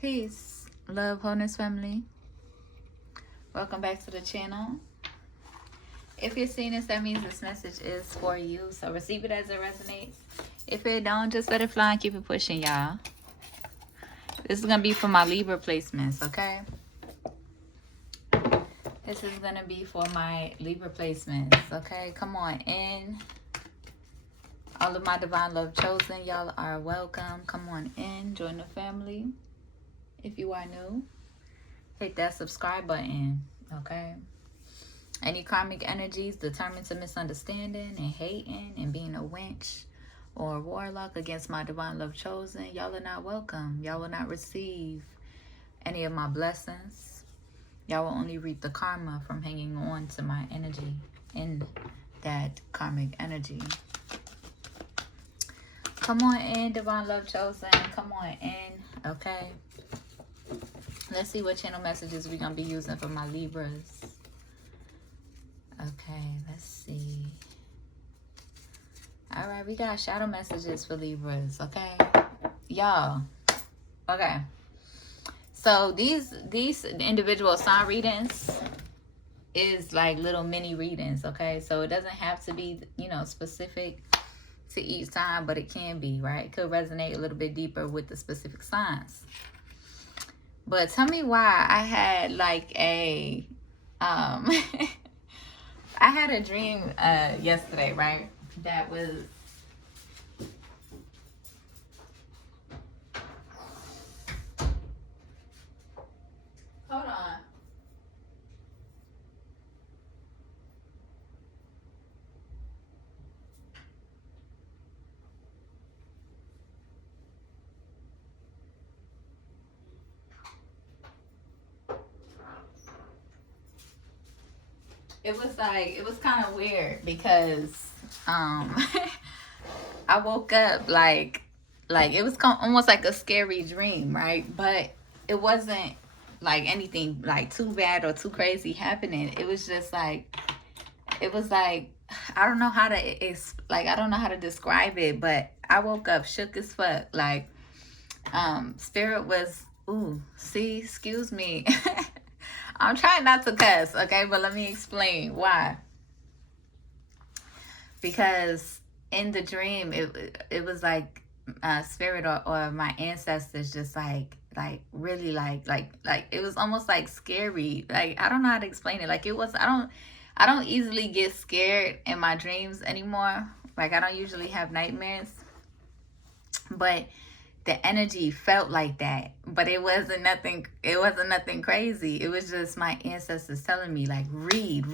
Peace, love, wholeness, family. Welcome back to the channel. If you're seeing this, that means this message is for you. So receive it as it resonates. If it don't, just let it fly and keep it pushing, y'all. This is going to be for my Libra placements, okay? This is going to be for my Libra placements, okay? Come on in. All of my divine love chosen, y'all are welcome. Come on in. Join the family. If you are new, hit that subscribe button, okay? Any karmic energies determined to misunderstanding and hating and being a winch or a warlock against my divine love chosen, y'all are not welcome. Y'all will not receive any of my blessings. Y'all will only reap the karma from hanging on to my energy in that karmic energy. Come on in, divine love chosen. Come on in, okay? Let's see what channel messages we're going to be using for my Libras. Okay, let's see. All right, we got shadow messages for Libras, okay? Y'all, okay. So these individual sign readings is like little mini readings, okay? So it doesn't have to be, specific to each sign, but it can be, right? It could resonate a little bit deeper with the specific signs. But tell me why I had like a, I had a dream yesterday, right? That was, hold on. It was kind of weird because I woke up like it was almost like a scary dream, right? But it wasn't like anything like too bad or too crazy happening. It was just like, it was like, I don't know how to, I don't know how to describe it, but I woke up shook as fuck. Like, spirit was, excuse me. I'm trying not to cuss, okay? But let me explain why. Because in the dream, it was like spirit or my ancestors just like really like it was almost like scary. Like, I don't know how to explain it. Like, it was, I don't easily get scared in my dreams anymore. Like, I don't usually have nightmares. But the energy felt like that, but it wasn't nothing crazy. It was just my ancestors telling me, like, read,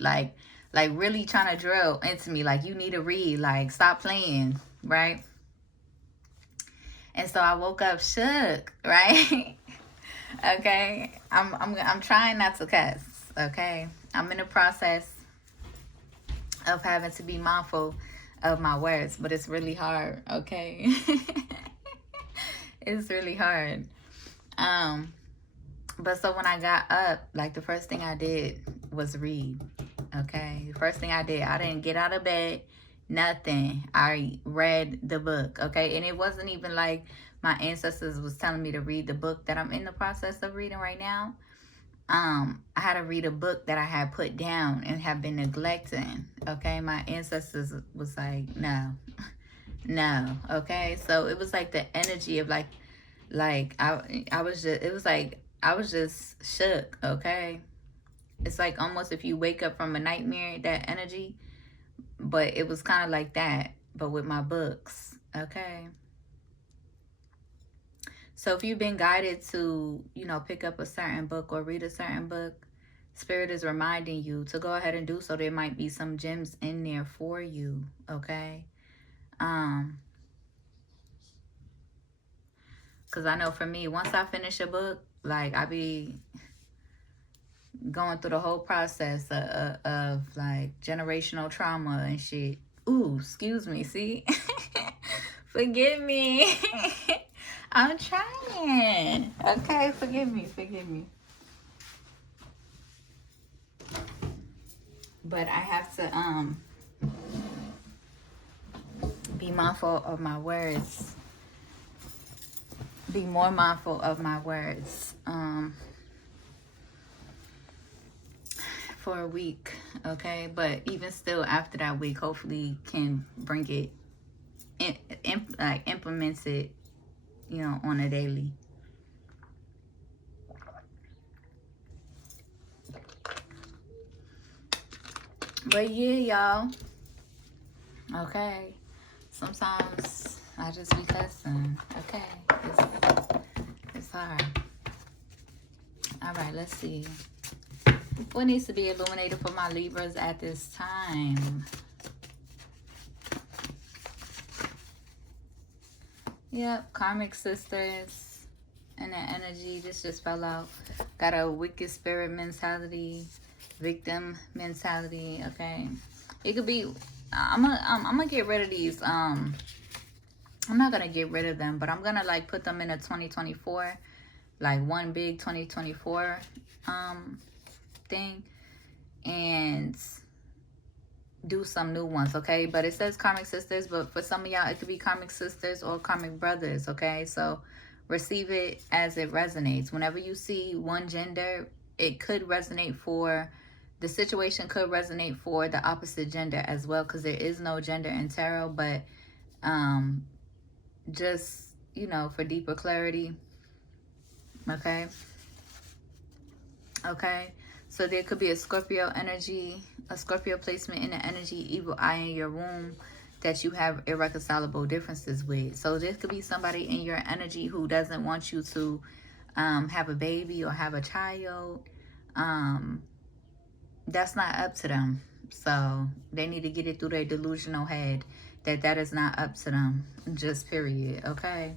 like really trying to drill into me, like, you need to read, like, stop playing, right? And so I woke up shook, right? Okay, I'm trying not to cuss, okay? I'm in the process of having to be mindful of my words, but it's really hard, okay? It's really hard. But so when I got up, like, the first thing I did was read, okay? The first thing I did, I didn't get out of bed, nothing. I read the book, okay? And it wasn't even like my ancestors was telling me to read the book that I'm in the process of reading right now. I had to read a book that I had put down and have been neglecting, okay? My ancestors was like, no, okay? So it was like the energy of like I was just, it was like, I was just shook, okay? It's like almost if you wake up from a nightmare, that energy, but it was kind of like that, but with my books, okay? So if you've been guided to, pick up a certain book or read a certain book, Spirit is reminding you to go ahead and do so. There might be some gems in there for you, okay? Because I know for me, once I finish a book, like, I be going through the whole process of like generational trauma and shit. Ooh, excuse me, see? Forgive me. I'm trying. Okay, forgive me. But I have to be mindful of my words be more mindful of my words for a week, okay? But even still, after that week, hopefully can bring it, implements it, you know, on a daily. But yeah, y'all, okay? Sometimes I just be cussing, okay? It's hard. All right, let's see. What needs to be illuminated for my Libras at this time? Yep, karmic sisters and the energy just fell out. Got a wicked spirit mentality, victim mentality. Okay, it could be. I'm gonna get rid of these. I'm not gonna get rid of them, but I'm gonna like put them in a 2024, like one big 2024 thing, and do some new ones, okay? But it says karmic sisters, but for some of y'all it could be karmic sisters or karmic brothers, okay? So receive it as it resonates. Whenever you see one gender, it could resonate for the situation, could resonate for the opposite gender as well, because there is no gender in tarot. But just, you know, for deeper clarity, okay? Okay, so there could be a Scorpio energy, a Scorpio placement in the energy, evil eye in your womb that you have irreconcilable differences with. So this could be somebody in your energy who doesn't want you to have a baby or have a child. That's not up to them. So they need to get it through their delusional head that that is not up to them. Just period. Okay.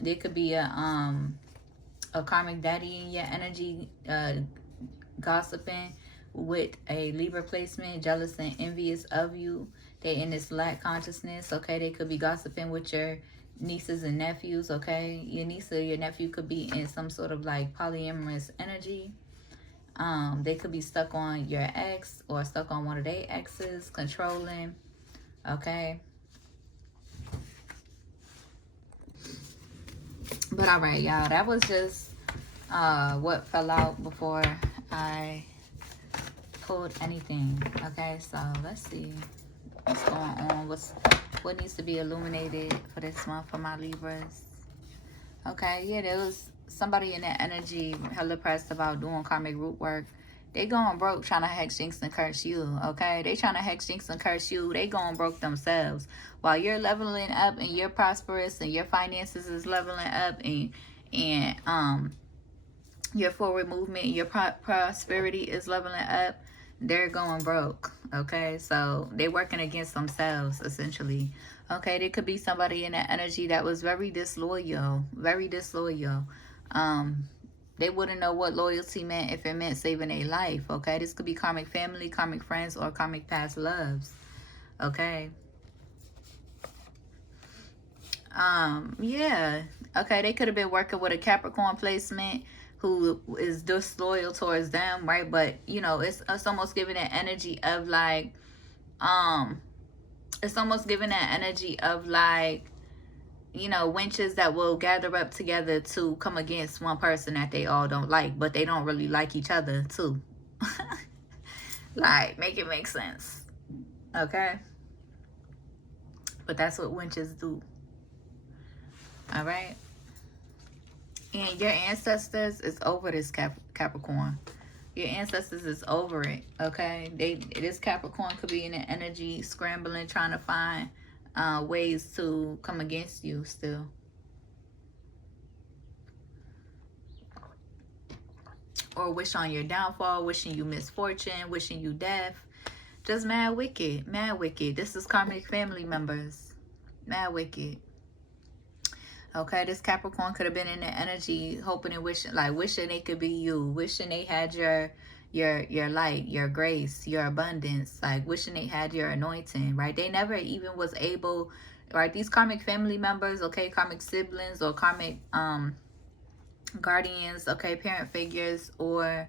There could be a karmic daddy in your energy, gossiping with a Libra placement, jealous and envious of you. They in this lack consciousness, okay? They could be gossiping with your nieces and nephews, okay? Your niece or your nephew could be in some sort of like polyamorous energy. They could be stuck on your ex or stuck on one of their exes, controlling, okay? But all right, y'all, that was just what fell out before I pulled anything. Okay, so let's see what's going on, what needs to be illuminated for this month for my Libras. Okay, yeah, there was somebody in that energy hella pressed about doing karmic root work. They going broke trying to hex, jinx, and curse you, okay? They trying to hex, jinx, and curse you. They going broke themselves. While you're leveling up and you're prosperous and your finances is leveling up and your forward movement, your prosperity is leveling up, they're going broke, okay? So they're working against themselves, essentially. Okay, there could be somebody in that energy that was very disloyal, very disloyal. They wouldn't know what loyalty meant if it meant saving their life, okay? This could be karmic family, karmic friends, or karmic past loves, okay? Yeah, okay, they could have been working with a Capricorn placement who is disloyal towards them, right? But, you know, it's almost giving an energy of like, it's almost giving that energy of like, you know, winches that will gather up together to come against one person that they all don't like, but they don't really like each other too. Like, make it make sense, okay? But that's what winches do. All right, and your ancestors is over this Capricorn. Your ancestors is over it, okay? This Capricorn could be in an energy scrambling, trying to find ways to come against you still. Or wish on your downfall, wishing you misfortune, wishing you death. Just mad wicked, mad wicked. This is karmic family members. Mad wicked. Okay, this Capricorn could have been in the energy hoping and wishing, like wishing they could be you, wishing they had your light, your grace, your abundance, like wishing they had your anointing, right? They never even was able, right? These karmic family members, okay, karmic siblings or karmic guardians, okay, parent figures or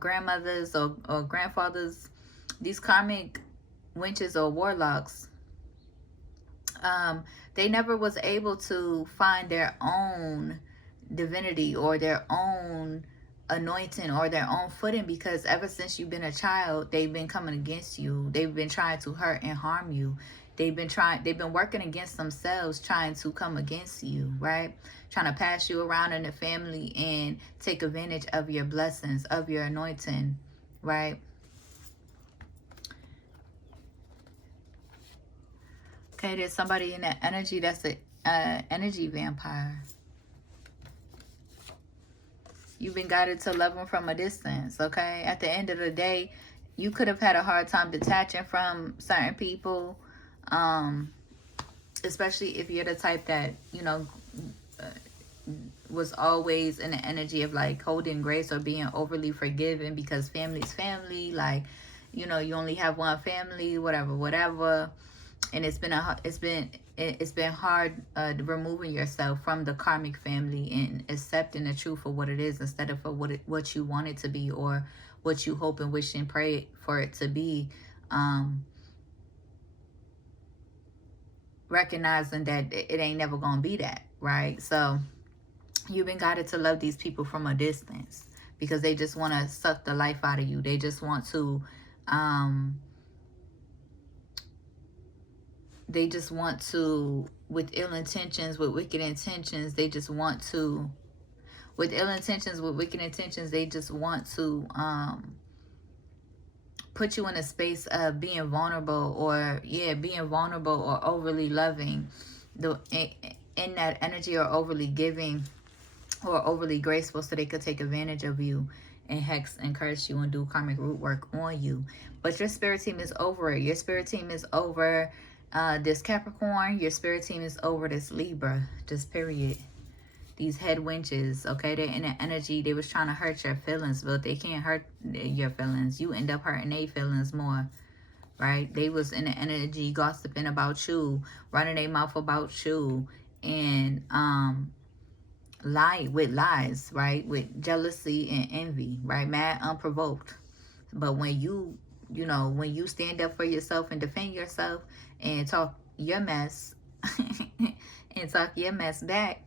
grandmothers or grandfathers, these karmic witches or warlocks, They never was able to find their own divinity or their own anointing or their own footing, because ever since you've been a child, they've been coming against you. They've been trying to hurt and harm you. They've been working against themselves, trying to come against you, right? Trying to pass you around in the family and take advantage of your blessings, of your anointing, right? Okay, there's somebody in that energy that's a energy vampire. You've been guided to love them from a distance, okay? At the end of the day, you could have had a hard time detaching from certain people, especially if you're the type that, you know, was always in the energy of like holding grace or being overly forgiving, because family's family, like, you know, you only have one family, whatever. And it's been hard removing yourself from the karmic family and accepting the truth for what it is, instead of for what you want it to be, or what you hope and wish and pray for it to be. Recognizing that it ain't never gonna be that, right? So you've been guided to love these people from a distance, because they just want to suck the life out of you. They just want to with ill intentions, with wicked intentions, they just want to put you in a space of being vulnerable, or overly loving, in that energy, or overly giving, or overly graceful, so they could take advantage of you and hex and curse you and do karmic root work on you. But your spirit team is over it. Your spirit team is over this Capricorn. Your spirit team is over this Libra. Just period. These head winches, okay? They're in the energy. They was trying to hurt your feelings, but they can't hurt your feelings. You end up hurting their feelings more, right? They was in the energy gossiping about you, running their mouth about you, and lie with lies, right? With jealousy and envy, right? Mad, unprovoked. But when you stand up for yourself and defend yourself and talk your mess and talk your mess back,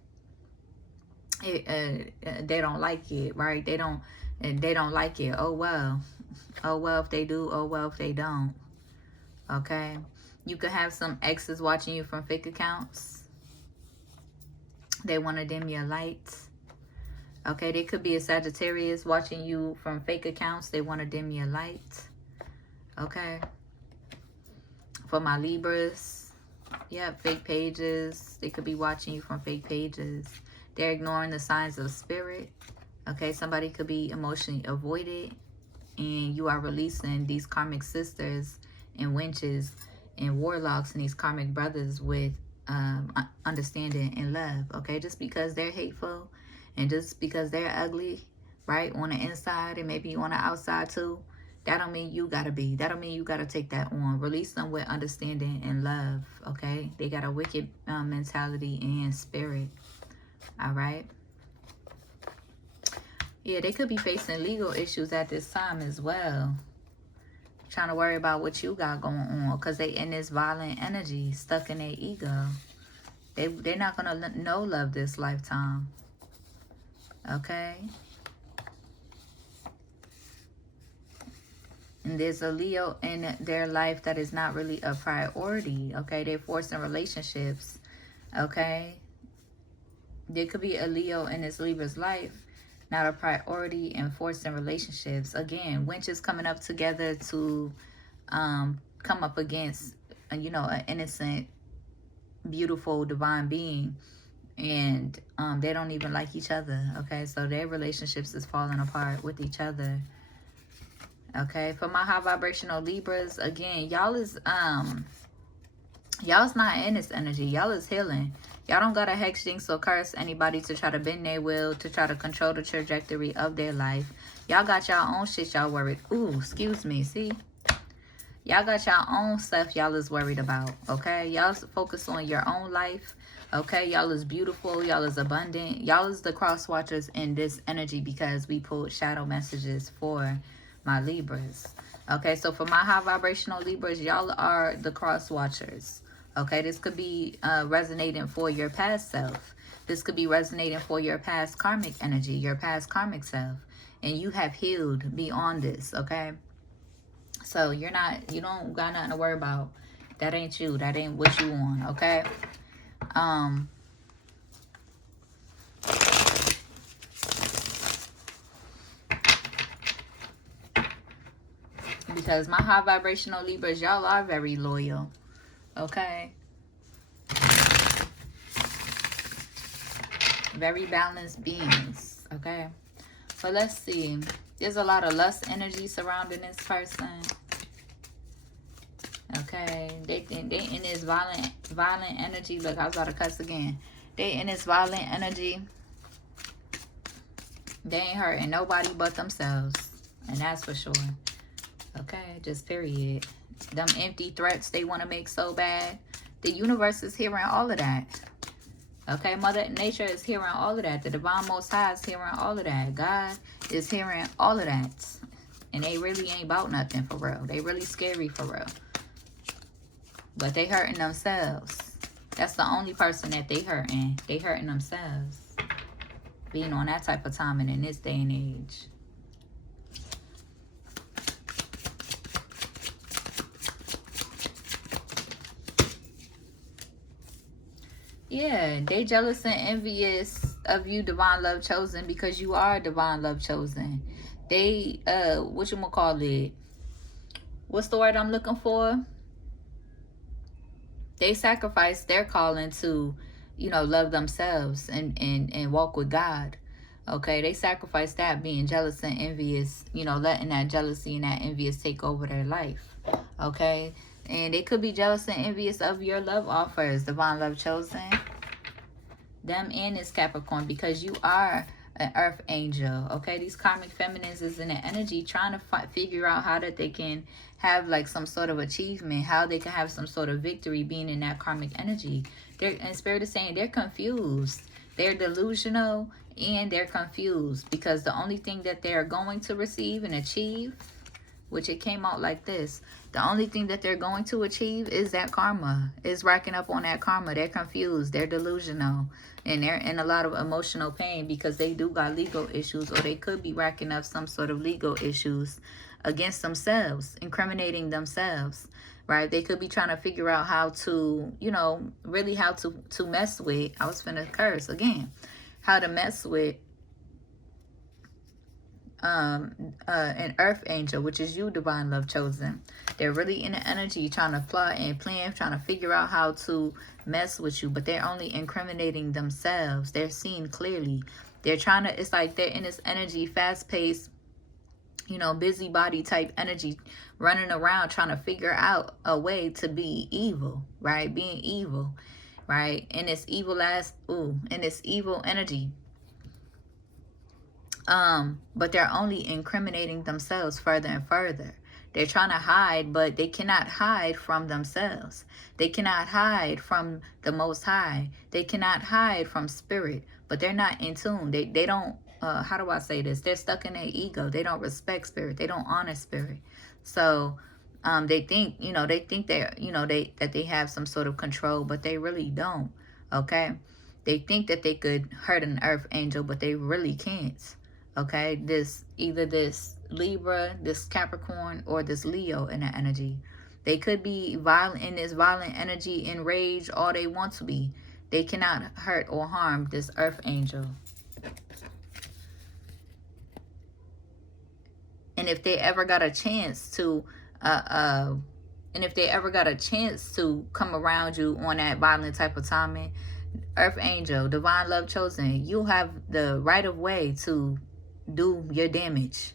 they don't like it, right? They don't like it. Oh well if they do, oh well if they don't. Okay, you could have some exes watching you from fake accounts. They want to dim your lights. Okay, they could be a Sagittarius watching you from fake accounts. They want to dim your light. Okay, for my Libras, yeah, fake pages. They could be watching you from fake pages. They're ignoring the signs of spirit. Okay, somebody could be emotionally avoided, and you are releasing these karmic sisters and winches and warlocks and these karmic brothers with understanding and love. Okay, just because they're hateful and just because they're ugly, right, on the inside and maybe on the outside too, that don't mean you gotta be. That don't mean you gotta take that on. Release them with understanding and love. Okay, they got a wicked mentality and spirit. All right. Yeah, they could be facing legal issues at this time as well. Trying to worry about what you got going on, because they in this violent energy, stuck in their ego. They're not going to know love this lifetime. Okay? And there's a Leo in their life that is not really a priority. Okay? They're forcing relationships. Okay? There could be a Leo in this Libra's life, not a priority, and forcing relationships. Again, winches coming up together to come up against, you know, an innocent, beautiful, divine being. And they don't even like each other. Okay, so their relationships is falling apart with each other. Okay, for my high vibrational Libras, again, y'all's not in this energy. Y'all is healing. Y'all don't gotta hex, jinx, or curse anybody to try to bend their will, to try to control the trajectory of their life. Y'all got y'all own shit y'all worried. Ooh, excuse me, see? Y'all got y'all own stuff y'all is worried about, okay? Y'all focus on your own life, okay? Y'all is beautiful. Y'all is abundant. Y'all is the cross watchers in this energy, because we pulled shadow messages for my Libras. Okay, so for my high vibrational Libras, y'all are the cross watchers. Okay, this could be resonating for your past self. This could be resonating for your past karmic energy, your past karmic self. And you have healed beyond this, okay? So you don't got nothing to worry about. That ain't you. That ain't what you want, okay? Because my high vibrational Libras, y'all are very loyal, okay? Very balanced beings, okay? So let's see. There's a lot of lust energy surrounding this person. Okay, they in this violent energy. Look, I was about to cuss again. They in this violent energy. They ain't hurting nobody but themselves, and that's for sure. Okay, just period. Them empty threats they want to make so bad. The universe is hearing all of that. Okay, Mother Nature is hearing all of that. The Divine Most High is hearing all of that. God is hearing all of that. And they really ain't about nothing for real. They really scary for real. But they hurting themselves. That's the only person that they hurting. They hurting themselves. Being on that type of timing in this day and age. Yeah, they jealous and envious of you, Divine Love Chosen, because you are Divine Love Chosen. They, whatchamacallit? What's the word I'm looking for? They sacrifice their calling to, love themselves and walk with God. Okay, they sacrifice that, being jealous and envious, letting that jealousy and that envious take over their life. Okay, and they could be jealous and envious of your love offers, Divine Love Chosen. Them and this Capricorn, because you are an earth angel. Okay, these karmic feminines is in the energy trying to figure out how that they can have like some sort of achievement, how they can have some sort of victory being in that karmic energy. And Spirit is saying they're confused, they're delusional, and they're confused, because the only thing that they're going to receive and achieve, which it came out like this, the only thing that they're going to achieve is that karma, is racking up on that karma. They're confused, they're delusional, and they're in a lot of emotional pain because they do got legal issues, or they could be racking up some sort of legal issues against themselves, incriminating themselves, right? They could be trying to figure out how to, really how to mess with, I was finna curse again, how to mess with an earth angel, which is you, Divine Love Chosen. They're really in the energy trying to plot and plan, trying to figure out how to mess with you, but they're only incriminating themselves. They're seeing clearly. They're trying to, it's like they're in this energy, fast-paced, busybody type energy, running around trying to figure out a way to be evil, right? Being evil, right? In this evil in this evil energy. But they're only incriminating themselves further and further. They're trying to hide, but they cannot hide from themselves. They cannot hide from the Most High. They cannot hide from Spirit, but they're not in tune. They don't, how do I say this? They're stuck in their ego. They don't respect Spirit. They don't honor Spirit. So they think, that they have some sort of control, but they really don't, okay? They think that they could hurt an earth angel, but they really can't. Okay, either this Libra, this Capricorn, or this Leo in the energy. They could be violent in this violent energy, enraged, all they want to be. They cannot hurt or harm this earth angel. And if they ever got a chance to, come around you on that violent type of timing, earth angel, Divine Love Chosen, you have the right of way to do your damage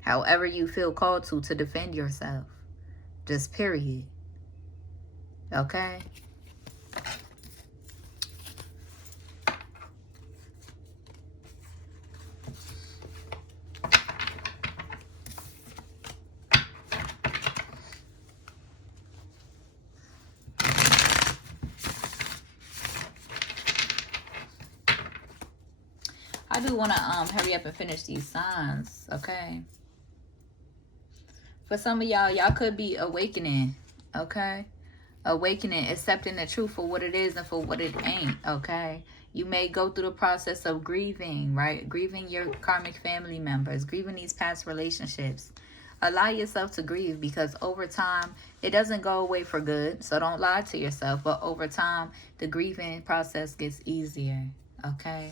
however you feel called to defend yourself. Just period. Okay? I do want to hurry up and finish these signs, okay? For some of y'all, y'all could be awakening, okay? Awakening, accepting the truth for what it is and for what it ain't, okay? You may go through the process of grieving, right? Grieving your karmic family members, grieving these past relationships. Allow yourself to grieve, because over time, it doesn't go away for good. So don't lie to yourself. But over time, the grieving process gets easier, okay?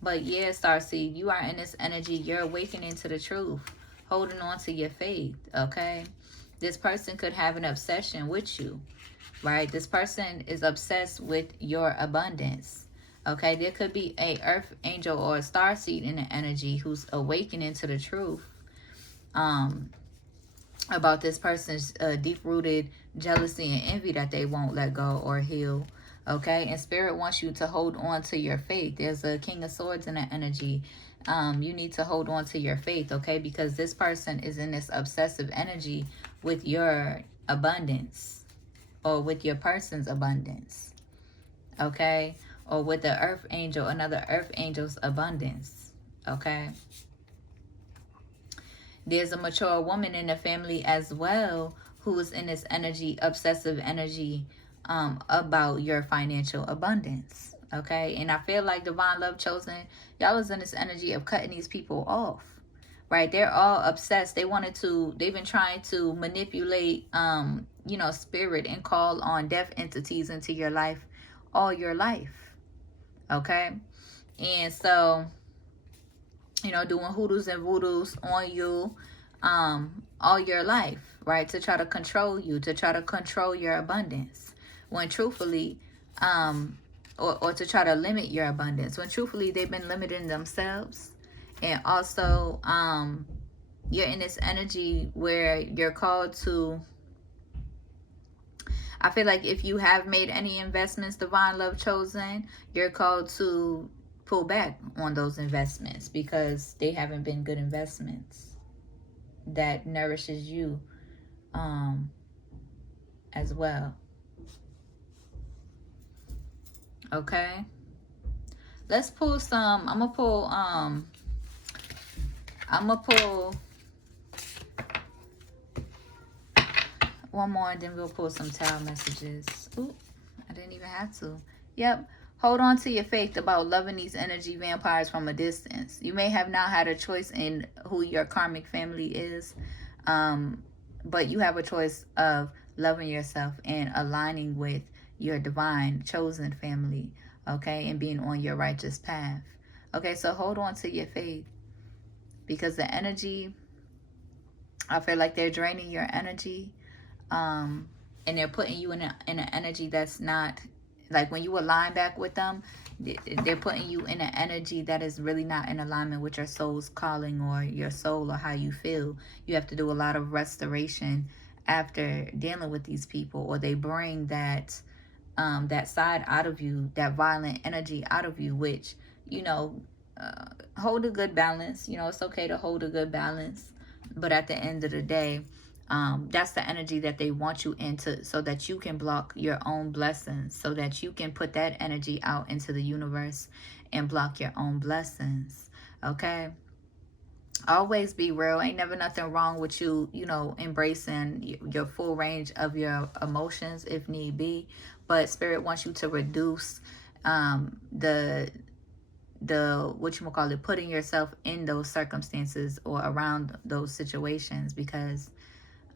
But yeah, Starseed, you are in this energy. You're awakening to the truth, holding on to your faith, okay? This person could have an obsession with you, right? This person is obsessed with your abundance. Okay, there could be a earth angel or a star seed in the energy who's awakening to the truth about this person's deep-rooted jealousy and envy that they won't let go or heal. Okay, and Spirit wants you to hold on to your faith. There's a King of Swords in the energy. You need to hold on to your faith, okay? Because this person is in this obsessive energy with your abundance, or with your person's abundance, okay? Or with the earth angel, another earth angel's abundance, okay? There's a mature woman in the family as well who is in this energy, obsessive energy, about your financial abundance, okay? And I feel like Divine Love Chosen, y'all is in this energy of cutting these people off, right? They're all obsessed. They've been trying to manipulate, spirit and call on death entities into your life all your life, okay? And so, doing hoodoos and voodoos on you all your life, right? To try to control you, to try to control your abundance. When truthfully, or to try to limit your abundance. When truthfully, they've been limiting themselves. And also, you're in this energy where you're called to, I feel like if you have made any investments, Divine Love Chosen, you're called to pull back on those investments because they haven't been good investments that nourishes you as well. Okay, let's pull some. I'm gonna pull one more, and then we'll pull some tarot messages. Ooh, I didn't even have to. Yep. Hold on to your faith about loving these energy vampires from a distance. You may have not had a choice in who your karmic family is, but you have a choice of loving yourself and aligning with your divine chosen family, okay, and being on your righteous path. Okay, so hold on to your faith, because the energy, I feel like they're draining your energy, and they're putting you in an energy that's not, like when you align back with them, they're putting you in an energy that is really not in alignment with your soul's calling or your soul or how you feel. You have to do a lot of restoration after dealing with these people, or they bring that that side out of you, that violent energy out of you, which, hold a good balance. It's okay to hold a good balance, but at the end of the day, that's the energy that they want you into, so that you can block your own blessings, so that you can put that energy out into the universe and block your own blessings. Okay, always be real. Ain't never nothing wrong with you, embracing your full range of your emotions if need be, but Spirit wants you to reduce the putting yourself in those circumstances or around those situations, because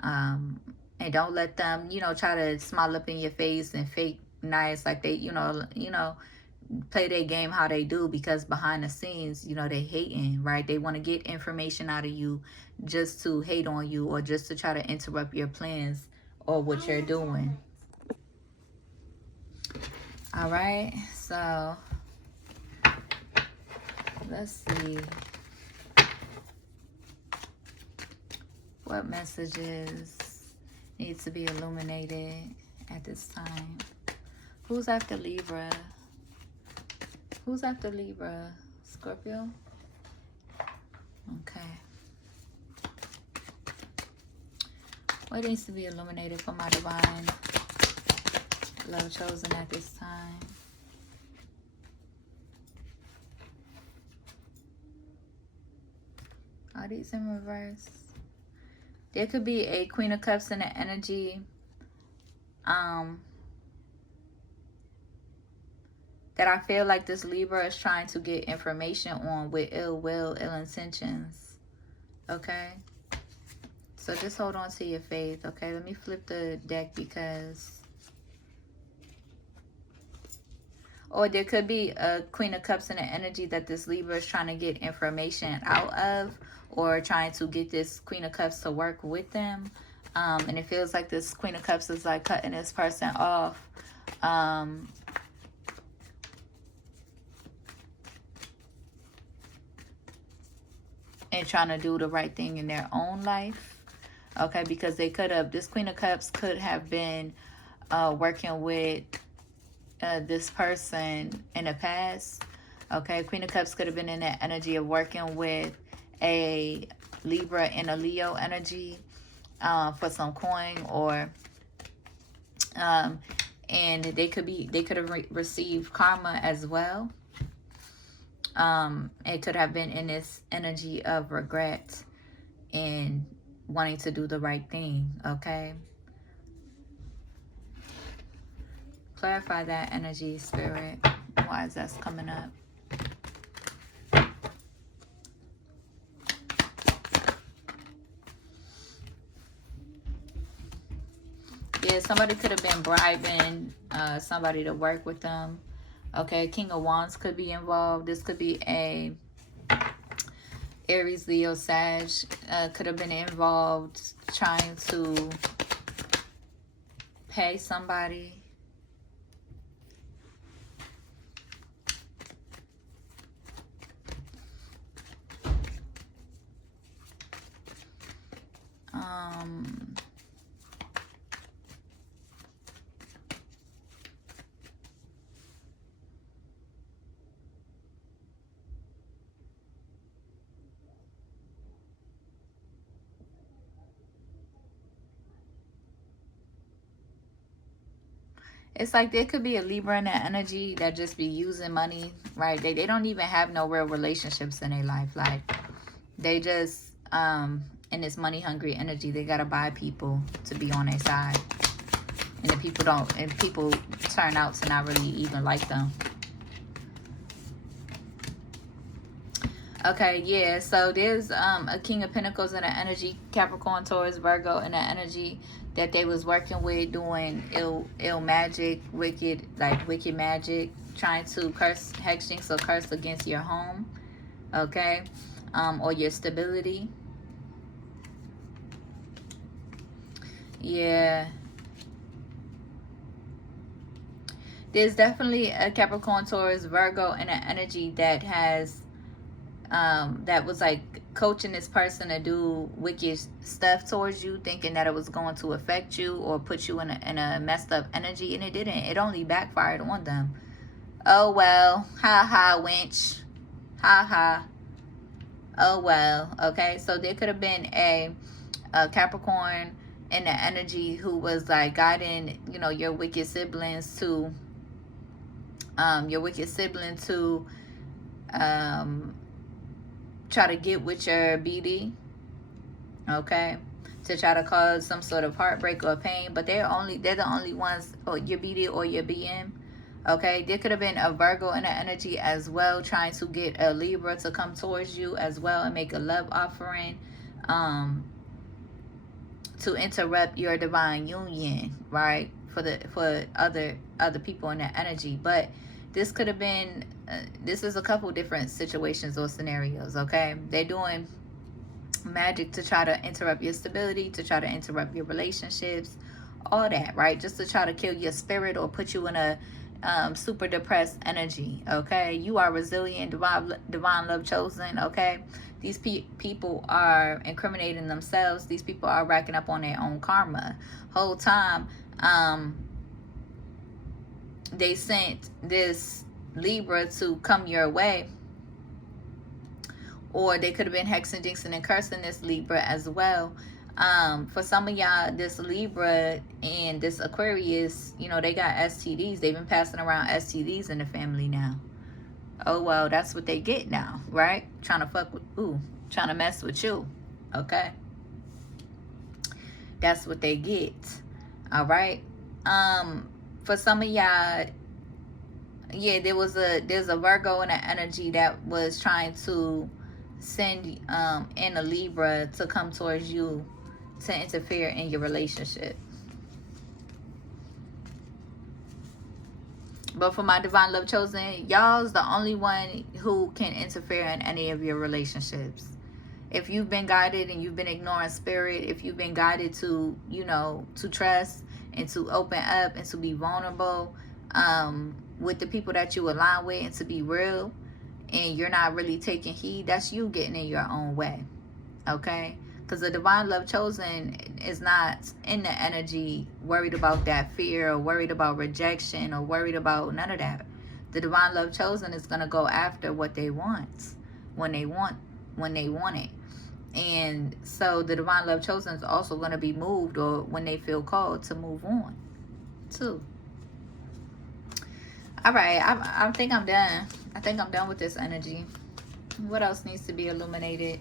and don't let them, try to smile up in your face and fake nice, like they, play their game how they do, because behind the scenes, they hating, right? They want to get information out of you just to hate on you, or just to try to interrupt your plans or what you're doing. All right, so let's see what messages need to be illuminated at this time. Who's after Libra? Who's after Libra? Scorpio? Okay. What needs to be illuminated for my Divine Love Chosen at this time? Are these in reverse? There could be a Queen of Cups in the energy um, that I feel like this Libra is trying to get information on with ill will, ill intentions. Okay? So just hold on to your faith. Okay? Let me flip the deck because... Or there could be a Queen of Cups in the energy that this Libra is trying to get information out of, or trying to get this Queen of Cups to work with them. And it feels like this Queen of Cups is like cutting this person off. And trying to do the right thing in their own life. Okay, because they could have, this Queen of Cups could have been working with this person in the past. Okay, Queen of Cups could have been in that energy of working with a Libra and a Leo energy for some coin, or and they could have received karma as well. It could have been in this energy of regret and wanting to do the right thing. Okay, clarify that energy, Spirit. Why is that coming up? Yeah, somebody could have been bribing somebody to work with them. Okay, King of Wands could be involved. This could be a Aries, Leo, Sag. Could have been involved trying to pay somebody. It's like there could be a Libra in that energy that just be using money, right? They don't even have no real relationships in their life. Like, they just, in this money hungry energy, they got to buy people to be on their side. And the people don't, and people turn out to not really even like them. Okay, yeah, so there's a King of Pentacles in the energy, Capricorn, Taurus, Virgo in the energy that they was working with, doing ill magic, wicked magic, trying to curse, hex, jinx, or curse against your home, okay, or your stability. Yeah. There's definitely a Capricorn, Taurus, Virgo in an energy that has that was like coaching this person to do wicked stuff towards you, thinking that it was going to affect you or put you in a messed up energy, and it didn't. It only backfired on them. Oh well, ha ha, wench, ha ha. Oh well. Okay, so there could have been a Capricorn in the energy who was like guiding, you know, your wicked siblings to try to get with your BD, okay, to try to cause some sort of heartbreak or pain, but they're the only ones, or your BD or your BM, okay. There could have been a Virgo in the energy as well, trying to get a Libra to come towards you as well and make a love offering, to interrupt your divine union, right, for other people in that energy. But this could have been this is a couple different situations or scenarios, okay. They're doing magic to try to interrupt your stability, to try to interrupt your relationships, all that, right, just to try to kill your spirit or put you in a super depressed energy, okay. You are resilient, divine love chosen, okay. These people are incriminating themselves. These people are racking up on their own karma. Whole time they sent this Libra to come your way, or they could have been hexing, jinxing, and cursing this Libra as well. For some of y'all, this Libra and this Aquarius, you know, they got STDs. They've been passing around STDs in the family now. Oh well, that's what they get now, right? Trying to mess with you, okay. That's what they get. All right. For some of y'all, yeah, there's a Virgo in the energy that was trying to send in a Libra to come towards you to interfere in your relationship. But for my divine love chosen, y'all's the only one who can interfere in any of your relationships. If you've been guided and you've been ignoring spirit, if you've been guided to, you know, to trust and to open up and to be vulnerable with the people that you align with and to be real, and you're not really taking heed, that's you getting in your own way. Okay? Because the divine love chosen is not in the energy worried about that fear or worried about rejection or worried about none of that. The divine love chosen is going to go after what they want when they want it. And so the divine love chosen is also going to be moved, or when they feel called to move on too. All right, I think I'm done. I think I'm done with this energy. What else needs to be illuminated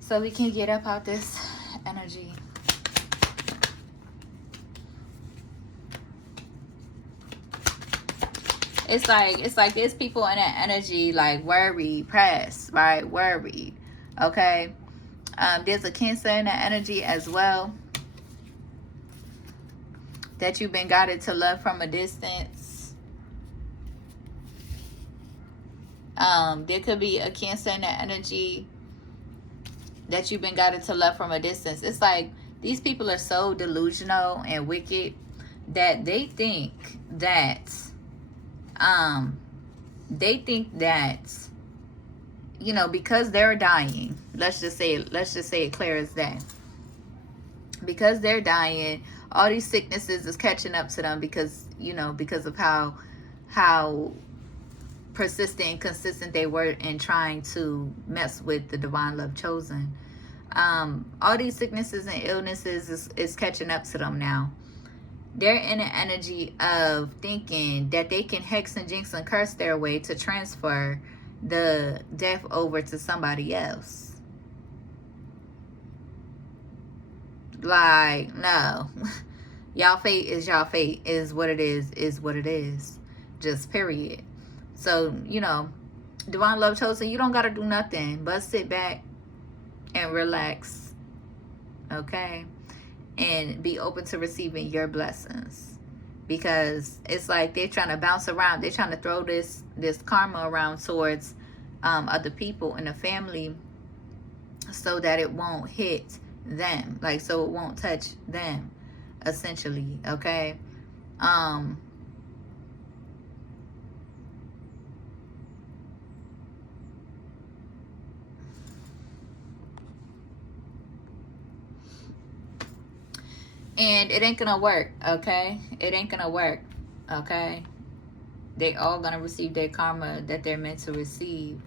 so we can get up out this energy? It's like there's people in that energy like worried, pressed, right? Worried. Okay. There's a Cancer in that energy as well, that you've been guided to love from a distance. There could be a Cancer in that energy that you've been guided to love from a distance. It's like these people are so delusional and wicked that they think that you know, because they're dying, let's just say it clear as day, because they're dying, all these sicknesses is catching up to them because, you know, because of how persistent and consistent they were in trying to mess with the divine love chosen. All these sicknesses and illnesses is catching up to them now. They're in an energy of thinking that they can hex and jinx and curse their way to transfer the death over to somebody else. Like, no. Y'all fate is y'all fate, is what it is what it is. Just period. So, you know, divine love chosen, you don't got to do nothing but sit back and relax. Okay? And be open to receiving your blessings, because it's like they're trying to bounce around. They're trying to throw this karma around towards other people in the family so that it won't hit them, like, so it won't touch them, essentially. Okay. And it ain't gonna work. Okay, it ain't gonna work. Okay, they all gonna receive their karma that they're meant to receive.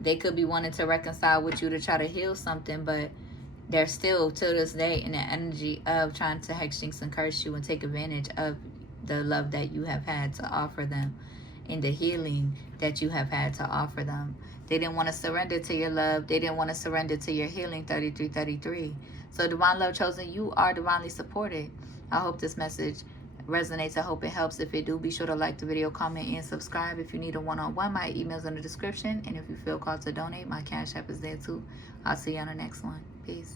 They could be wanting to reconcile with you to try to heal something, but they're still to this day in the energy of trying to hex, jinx, and curse you and take advantage of the love that you have had to offer them and the healing that you have had to offer them. They didn't want to surrender to your love. They didn't want to surrender to your healing. 3333. So divine love chosen, you are divinely supported. I hope this message resonates. I hope it helps. If it do, be sure to like the video, comment, and subscribe. If you need a one-on-one, my email's in the description. And if you feel called to donate, my Cash App is there too. I'll see you on the next one. Peace.